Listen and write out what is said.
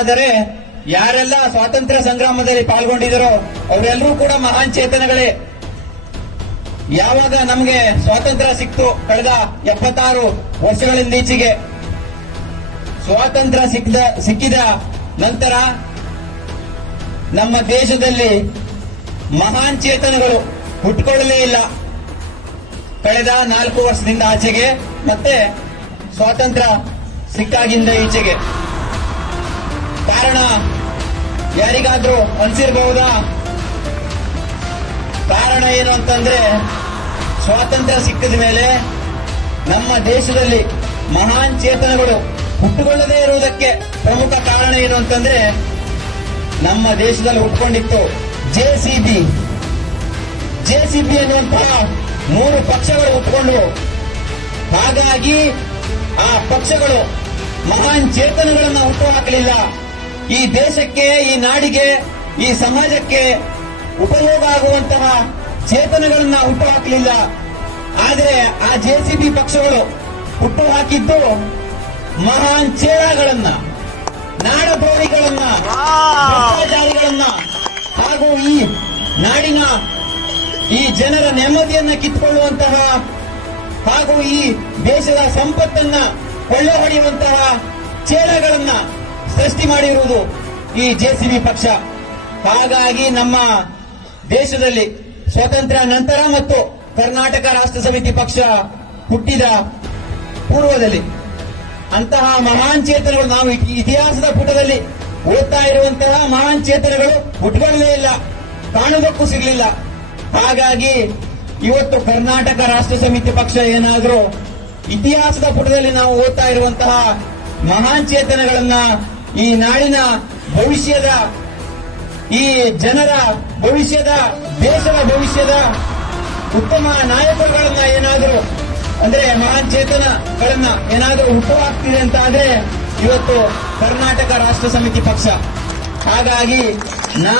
ಆದರೆ ಯಾರೆಲ್ಲ ಸ್ವಾತಂತ್ರ್ಯ ಸಂಗ್ರಾಮದಲ್ಲಿ ಪಾಲ್ಗೊಂಡಿದ್ದರೋ ಅವರೆಲ್ಲರೂ ಕೂಡ ಮಹಾನ್ ಚೇತನಗಳೇ. ಯಾವಾಗ ನಮಗೆ ಸ್ವಾತಂತ್ರ್ಯ ಸಿಕ್ತು ಕಳೆದ ಎಪ್ಪತ್ತಾರು ವರ್ಷಗಳಿಂದ ಈಚೆಗೆ? ಸ್ವಾತಂತ್ರ್ಯ ಸಿಕ್ಕಿದ ಸಿಕ್ಕಿದ ನಂತರ ನಮ್ಮ ದೇಶದಲ್ಲಿ ಮಹಾನ್ ಚೇತನಗಳು ಹುಟ್ಟುಕೊಳ್ಳಲೇ ಇಲ್ಲ. ಕಳೆದ ನಾಲ್ಕು ವರ್ಷದಿಂದ ಆಚೆಗೆ ಮತ್ತೆ ಸ್ವಾತಂತ್ರ್ಯ ಸಿಕ್ಕಾಗಿಂದ ಈಚೆಗೆ. ಯಾರಿಗಾದ್ರೂ ಅನ್ಸಿರ್ಬಹುದಾ ಕಾರಣ ಏನು ಅಂತಂದ್ರೆ, ಸ್ವಾತಂತ್ರ್ಯ ಸಿಕ್ಕಿದ ಮೇಲೆ ನಮ್ಮ ದೇಶದಲ್ಲಿ ಮಹಾನ್ ಚೇತನಗಳು ಹುಟ್ಟುಕೊಳ್ಳದೇ ಇರುವುದಕ್ಕೆ ಪ್ರಮುಖ ಕಾರಣ ಏನು ಅಂತಂದ್ರೆ, ನಮ್ಮ ದೇಶದಲ್ಲಿ ಹುಟ್ಕೊಂಡಿತ್ತು ಜೆಸಿಬಿ ಜೆಸಿಬಿ ಅನ್ನುವಂತಹ ಮೂರು ಪಕ್ಷಗಳು ಹುಟ್ಕೊಂಡು, ಹಾಗಾಗಿ ಆ ಪಕ್ಷಗಳು ಮಹಾನ್ ಚೇತನಗಳನ್ನ ಹುಟ್ಟು ಹಾಕಲಿಲ್ಲ. ಈ ದೇಶಕ್ಕೆ, ಈ ನಾಡಿಗೆ, ಈ ಸಮಾಜಕ್ಕೆ ಉಪಯೋಗ ಆಗುವಂತಹ ಚೇತನಗಳನ್ನ ಹುಟ್ಟು ಹಾಕಲಿಲ್ಲ ಆದರೆ ಆ ಜೆಸಿಬಿ ಪಕ್ಷಗಳು ಹುಟ್ಟು ಹಾಕಿದ್ದು ಮಹಾನ್ ಚೇಳಗಳನ್ನ ನಾಡದ್ರೋಹಿಗಳನ್ನ, ಭ್ರಷ್ಟಾಚಾರಿಗಳನ್ನ ಹಾಗೂ ಈ ನಾಡಿನ ಈ ಜನರ ನೆಮ್ಮದಿಯನ್ನ ಕಿತ್ಕೊಳ್ಳುವಂತಹ ಹಾಗೂ ಈ ದೇಶದ ಸಂಪತ್ತನ್ನ ಕೊಳ್ಳೆ ಹೊಡೆಯುವಂತಹ ಚೇಳಗಳನ್ನ ಸೃಷ್ಟಿ ಮಾಡಿರುವುದು ಈ ಜೆಸಿಬಿ ಪಕ್ಷ. ಹಾಗಾಗಿ ನಮ್ಮ ದೇಶದಲ್ಲಿ ಸ್ವಾತಂತ್ರ್ಯ ನಂತರ ಮತ್ತು ಕರ್ನಾಟಕ ರಾಷ್ಟ್ರ ಸಮಿತಿ ಪಕ್ಷ ಹುಟ್ಟಿದ ಪೂರ್ವದಲ್ಲಿ ಅಂತಹ ಮಹಾನ್ ಚೇತನಗಳು ನಾವು ಇತಿಹಾಸದ ಪುಟದಲ್ಲಿ ಓದ್ತಾ ಇರುವಂತಹ ಮಹಾನ್ ಚೇತನಗಳು ಹುಟ್ಟುಗಳೇ ಇಲ್ಲ, ಕಾಣುವುದಕ್ಕೂ ಸಿಗಲಿಲ್ಲ. ಹಾಗಾಗಿ ಇವತ್ತು ಕರ್ನಾಟಕ ರಾಷ್ಟ್ರ ಸಮಿತಿ ಪಕ್ಷ ಏನಾದರೂ ಇತಿಹಾಸದ ಪುಟದಲ್ಲಿ ನಾವು ಓದ್ತಾ ಇರುವಂತಹ ಮಹಾನ್ ಚೇತನಗಳನ್ನ ಈ ನಾಡಿನ ಭವಿಷ್ಯದ, ಈ ಜನರ ಭವಿಷ್ಯದ, ದೇಶದ ಭವಿಷ್ಯದ ಉತ್ತಮ ನಾಯಕರುಗಳನ್ನ ಏನಾದರೂ, ಅಂದ್ರೆ ಮಹಾನ್ ಚೇತನಗಳನ್ನ ಏನಾದರೂ ಹುಟ್ಟುಹಾಕ್ತಿದೆ ಅಂತ ಆದ್ರೆ ಇವತ್ತು ಕರ್ನಾಟಕ ರಾಷ್ಟ್ರ ಸಮಿತಿ ಪಕ್ಷ. ಹಾಗಾಗಿ ನಾನು